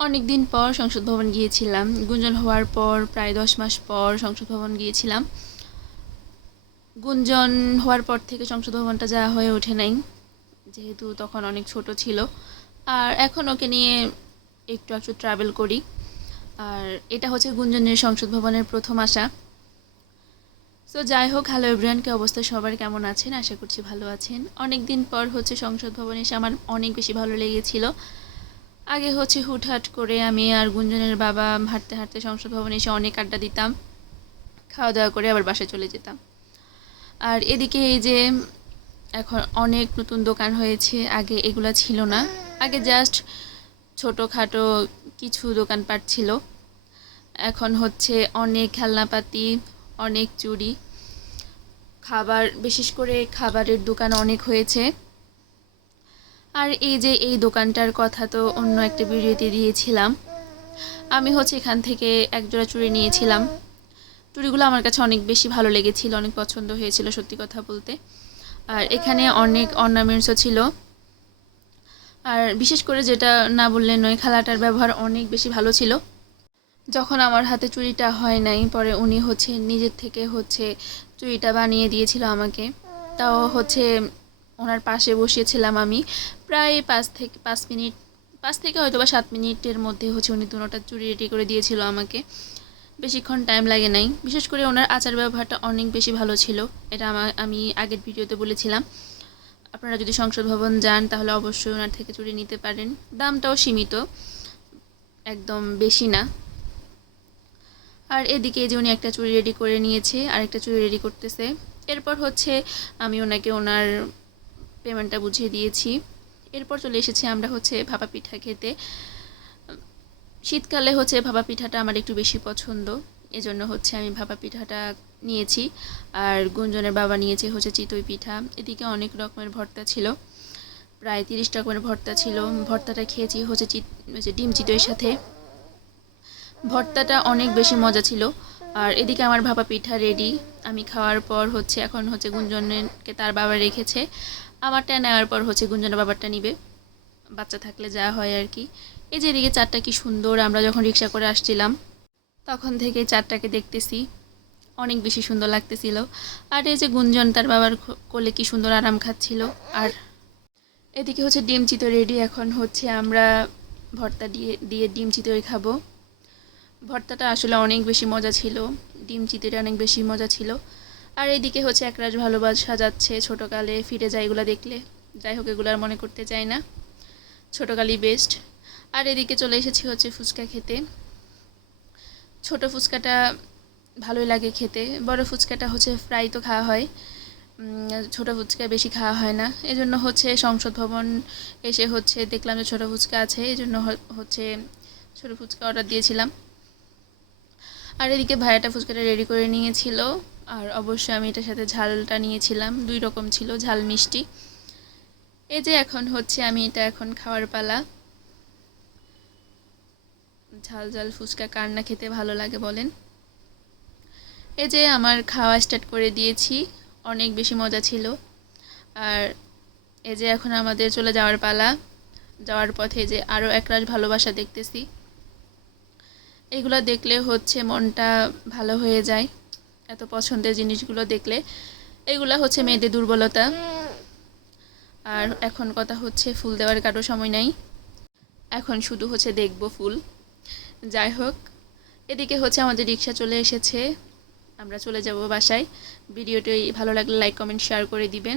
অনেক দিন পর সংসদ ভবন গিয়েছিলাম। গুঞ্জন হওয়ার পর প্রায় 10 মাস পর সংসদ ভবন গিয়েছিলাম। গুঞ্জন হওয়ার পর থেকে সংসদ ভবনটা যাওয়া হয়ে ওঠে নাই, যেহেতু তখন অনেক ছোট ছিল। আর এখন ওকে নিয়ে একটু একটু ট্রাভেল করি। আর এটা হচ্ছে গুঞ্জনের সংসদ ভবনের প্রথম আসা। সো যাই হোক, হ্যালো এভরিওয়ান, কি অবস্থা সবার, কেমন আছেন? আশা করছি ভালো আছেন। অনেক দিন পর হচ্ছে সংসদ ভবনে এসে আমার অনেক বেশি ভালো লেগেছিল। আগে হচ্ছে হুটহাট করে আমি আর গুঞ্জনের বাবা হাঁটতে হাঁটতে সংসদ ভবনে এসে অনেক আড্ডা দিতাম, খাওয়া দাওয়া করে আবার বাসায় চলে যেতাম। আর এদিকে এই যে এখন অনেক নতুন দোকান হয়েছে, আগে এগুলা ছিল না। আগে জাস্ট ছোটোখাটো কিছু দোকানপাট ছিল। এখন হচ্ছে অনেক খেলনাপাতি, অনেক চুড়ি, খাবার, বিশেষ করে খাবারের দোকান অনেক হয়েছে। আর এই যে এই দোকানটার কথা তো অন্য একটা ভিডিওতে দিয়েছিলাম। আমি হচ্ছে এখান থেকে একজোড়া চুড়ি নিয়েছিলাম। চুড়িগুলো আমার কাছে অনেক বেশি ভালো লেগেছিল, অনেক পছন্দ হয়েছিল সত্যি কথা বলতে। আর এখানে অনেক অর্নামেন্টসও ছিল। আর বিশেষ করে যেটা না বললে নয়, খালাটার ব্যবহার অনেক বেশি ভালো ছিল। যখন আমার হাতে চুড়িটা হয় নাই, পরে উনি হচ্ছে নিজের থেকে হচ্ছে চুড়িটা বানিয়ে দিয়েছিল আমাকে। তাও হচ্ছে ওনার পাশে বসিয়েছিলাম আমি। প্রায় 5 মিনিট, 5 থেকে হয়তো বা 7 মিনিটের মধ্যে হচ্ছে উনি দুটোটা চুড়ি রেডি করে দিয়েছিল আমাকে। বেশিক্ষণ টাইম লাগে নাই। বিশেষ করে ওনার আচার ব্যবহারটা অনেক বেশি ভালো ছিল। এটা আমি আগের ভিডিওতে বলেছিলাম। আপনারা যদি সংসদ ভবন যান তাহলে অবশ্যই ওনার থেকে চুড়ি নিতে পারেন। দামটাও সীমিত, একদম বেশি না। আর এদিকে যে উনি একটা চুড়ি রেডি করে নিয়েছে, আর একটা চুড়ি রেডি করতেছে। এরপর হচ্ছে আমি ওনাকে ওনার পেমেন্টটা বুঝিয়ে দিয়েছি। এরপর চলে এসেছি আমরা হচ্ছে ভাপা পিঠা খেতে। শীতকালে হচ্ছে ভাপা পিঠাটা আমার একটু বেশি পছন্দ, এজন্য হচ্ছে আমি ভাপা পিঠাটা নিয়েছি। আর গুঞ্জনের বাবা নিয়েছে হচ্ছে চিতই পিঠা। এদিকে অনেক রকমের ভর্তা ছিল, প্রায় 30 রকমের ভর্তা ছিল। ভর্তাটা খেয়েছি হচ্ছে ডিম চিতইয়ের সাথে। ভর্তাটা অনেক বেশি মজা ছিল। আর এদিকে আমার ভাপা পিঠা রেডি। আমি খাওয়ার পর হচ্ছে এখন হচ্ছে গুঞ্জনকে তার বাবা রেখেছে, আমারটা নেওয়ার পর হচ্ছে গুঞ্জনের বাবারটা নিবে, বাচ্চা থাকলে যা হয় আর কি। এই যে এদিকে চারটা কি সুন্দর, আমরা যখন রিক্সা করে আসছিলাম তখন থেকে চারটাকে দেখতেছি, অনেক বেশি সুন্দর লাগতেছিল। আর এই যে গুঞ্জন তার বাবার কোলে কি সুন্দর আরাম খাচ্ছিল। আর এদিকে হচ্ছে ডিম চিতই রেডি। এখন হচ্ছে আমরা ভর্তা দিয়ে দিয়ে ডিম চিতই খাবো। ভর্তাটা আসলে অনেক বেশি মজা ছিল, ডিম চিতইটা অনেক বেশি মজা ছিল। আর এইদিকে হচ্ছে একরাশ ভালোবাসা যাচ্ছে, ছোটোকালে ফিরে যায় এগুলো দেখলে। যাই হোক, এগুলো আর মনে করতে চাই না, ছোটোকালই বেস্ট। আর এদিকে চলে এসেছি হচ্ছে ফুচকা খেতে। ছোট ফুচকাটা ভালোই লাগে খেতে, বড় ফুচকাটা হচ্ছে ফ্রাই তো খাওয়া হয়, ছোটো ফুচকা বেশি খাওয়া হয় না। এজন্য হচ্ছে সংসদ ভবন এসে হচ্ছে দেখলাম যে ছোটো ফুচকা আছে, এজন্য হচ্ছে ছোটো ফুচকা অর্ডার দিয়েছিলাম। আর এদিকে ভাইয়াটা ফুচকাটা রেডি করে নিয়েছিল। আর অবশ্যই আমি এটার সাথে ঝালটা নিয়েছিলাম, 2 রকম ছিল, ঝাল মিষ্টি। এই যে এখন হচ্ছে আমি এটা এখন খাওয়ার পালা। ঝাল ঝাল ফুচকা কার না খেতে ভালো লাগে বলেন। এই যে আমার খাওয়া স্টার্ট করে দিয়েছি, অনেক বেশি মজা ছিল। আর এই যে এখন আমাদের চলে যাওয়ার পালা। যাওয়ার পথে যে আরও একরাশ ভালোবাসা দেখতেছি, এগুলো দেখলে হচ্ছে মনটা ভালো হয়ে যায়। এত পছন্দের জিনিসগুলো দেখলে, এগুলো হচ্ছে মেয়েদের দুর্বলতা। আর এখন কথা হচ্ছে ফুল দেওয়ার কারো সময় নাই, এখন শুধু হচ্ছে দেখব ফুল। যাই হোক, এদিকে হচ্ছে আমাদের রিক্সা চলে এসেছে, আমরা চলে যাব বাসায়। ভিডিওটি ভালো লাগলে লাইক কমেন্ট শেয়ার করে দিবেন।